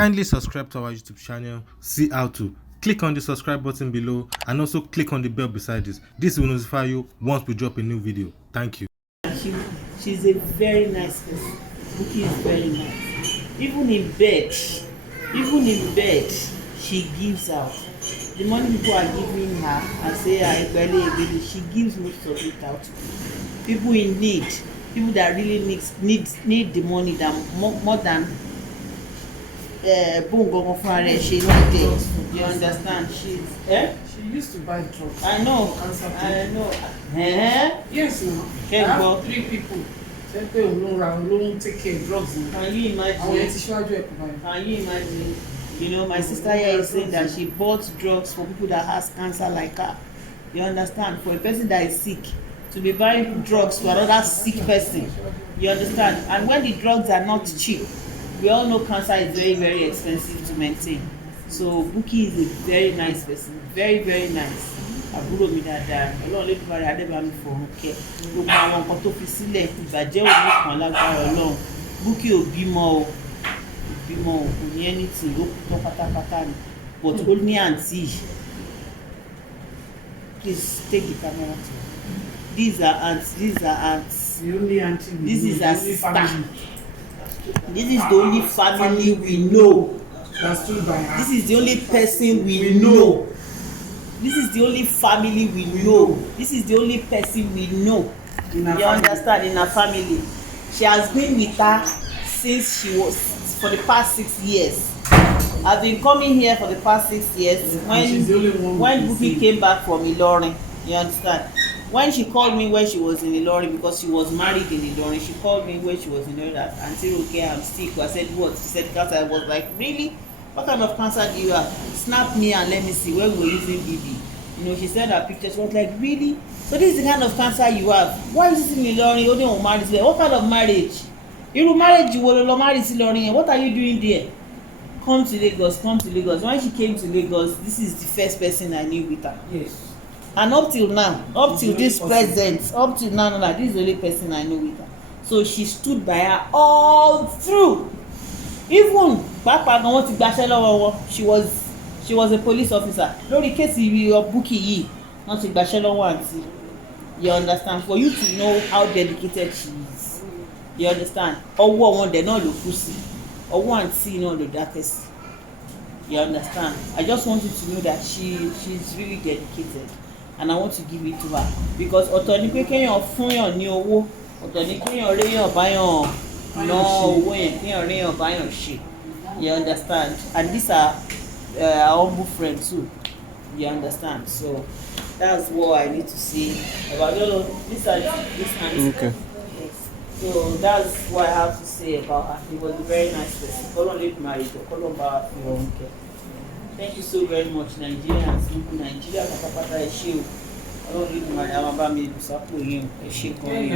Kindly subscribe to our YouTube channel, see how to. Click on the subscribe button below and also click on the bell beside this. This will notify you once we drop a new video. Thank you. She's a very nice person. Buki is very nice. Even in bed, she gives out. The money people are giving her and say she gives most of it out to people in need, people that really need the money that more than Bongo fúnra rẹ̀ ṣe ní there. You understand? She used to buy drugs. I know. Yes, no. I have 3 people. Say pé òun take care of drugs. Can you imagine? Àwọn yẹn ti ṣíwájú ẹ̀ kò báyìí. Can you imagine? You know, my sister here is saying that she bought drugs for people that has cancer like her. You understand? For a person that is sick, to be buying drugs for another sick person. You understand? And when the drugs are not cheap, we all know cancer is very, very expensive to maintain. So Buki is a very nice person. Very, very nice. Àbúrò mi dáadáa. Ọlọ́run lè dúpọ̀ rẹ̀ Adébámi fọ̀run kẹ́. Gbogbo àwọn nǹkan tó fi sílẹ̀ ìbàjẹ́ òní kan lágbára Ọlọ́run. Buki ò bímọ o. Kò ní anything ló kú tán pátápátá ni. But ó ní àǹtí. Please take the camera to her. These are aunts. The only auntie we This know, is the a only star. family This is the only family we know. that stood by her. This is the only person we know. This is the only family we know. This is the only person we know. In her You family. understand? In her family. She has been with her since she was for the past 6 years. I've been coming here for the past 6 years. She's the only one When we Buki see. came back from Ilorin, you understand? When she called me when she was in Ilorin, because she was married in Ilorin, she called me when she was in Ilorin that Auntie okay, I'm sick. I said, what? She said cancer. I was like, really? What kind of cancer do you have? Snap me and let me see. When we were using BB. You know, she sent her pictures. She was like, really? So this is the kind of cancer you have. Why is it in Ilorin? You don't marry there. What kind of marriage? You marriage you will marry in Ilorin. What are you doing there? Come to Lagos. When she came to Lagos, this is the first person I knew with her. Yes. And up till now, this is the only person I know with her. So she stood by her all through. Even pàápàá gan wọ́n ti gbaṣẹ́ lọ́wọ́ wọn. She was a police officer. Lórí kéèsì Buki yìí, wọ́n ti gbaṣẹ́ lọ́wọ́ àǹtí. You understand? For you to know how dedicated she is. You understand? Ọwọ́ wọn dẹ̀ náà ló kú sí. Ọwọ́ àǹtí náà ló dákẹ́ sí. You understand? I just want you to know that she's really dedicated. And I want to give it to her because ọ̀tọ̀ ni pé kéèyàn fúnyàn ní owó, ọ̀tọ̀ ni kéèyàn réyàn báyàn ná owó yẹn, kéèyàn réyàn báyàn ṣe. You understand? And these are our humble friends too. You understand? So that's what I need to say about this and Okay. yes. So that's what I have to say about her. She was a very nice person. Kolon late married, Kolon ba fi wọn kẹ. Thank you so very much, Nigerians. Nigeria pátápátá ẹ ṣé o. Ọlọ́run lè dùn máa bá mi ìbùsápò yín ẹ ṣé gan-an.